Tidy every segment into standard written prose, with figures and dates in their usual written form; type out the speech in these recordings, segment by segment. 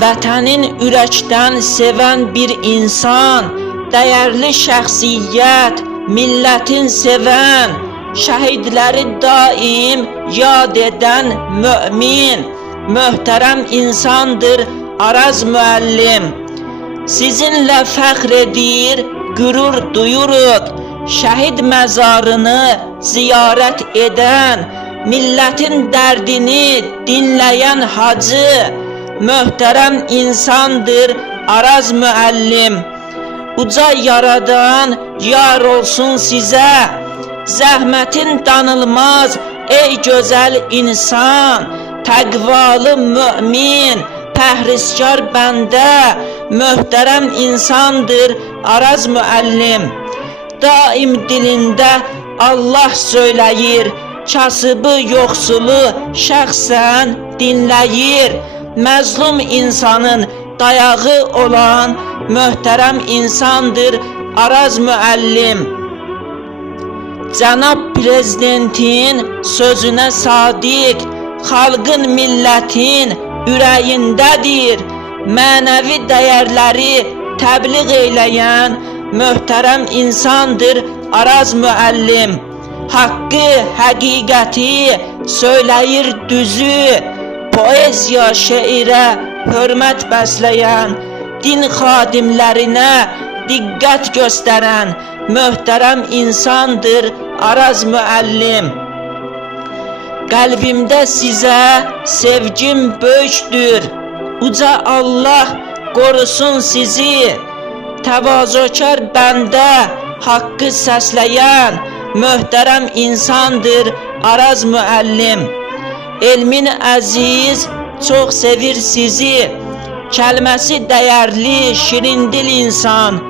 vətənin ürəkdən sevən bir insan, dəyərli şəxsiyyət, millətin sevən, şəhidləri daim yad edən mömin, möhtərəm insandır Araz müəllim. Sizinlə fəxr edir, qürur duyuruq, şəhid məzarını ziyarət edən, millətin dərdini dinləyən hacı, möhtərəm insandır Araz müəllim. Uca yaradan yar olsun sizə, zəhmətin danılmaz ey gözəl insan, təqvalı mömin, pəhriskar bəndə, möhtərəm insandır Araz müəllim. Daim dilində Allah söyləyir, kasıbı, yoxsulu şəxsən dinləyir. Məzlum insanın dayağı olan möhtərəm insandır Araz müəllim. Cənab Prezidentin sözünə sadiq, xalqın, millətin ürəyindədir. Mənəvi dəyərləri təbliğ eyləyən möhtərəm insandır Araz müəllim. Haqqı, həqiqəti söyləyir düzü, poeziya, şeirə hörmət bəsləyən, din xadimlərinə diqqət göstərən möhtərəm insandır Araz müəllim. Qəlbimdə sizə sevgim böyükdür, uca Allah qorusun sizi. Təvazökar bəndə haqqı səsləyən möhtərəm insandır Araz müəllim. Elmin əziz çox sevir sizi, kəlməsi dəyərli, şirindil insan.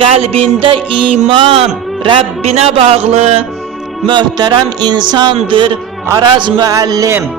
Qəlbində iman, Rəbbinə bağlı möhtərəm insandır Araz müəllim.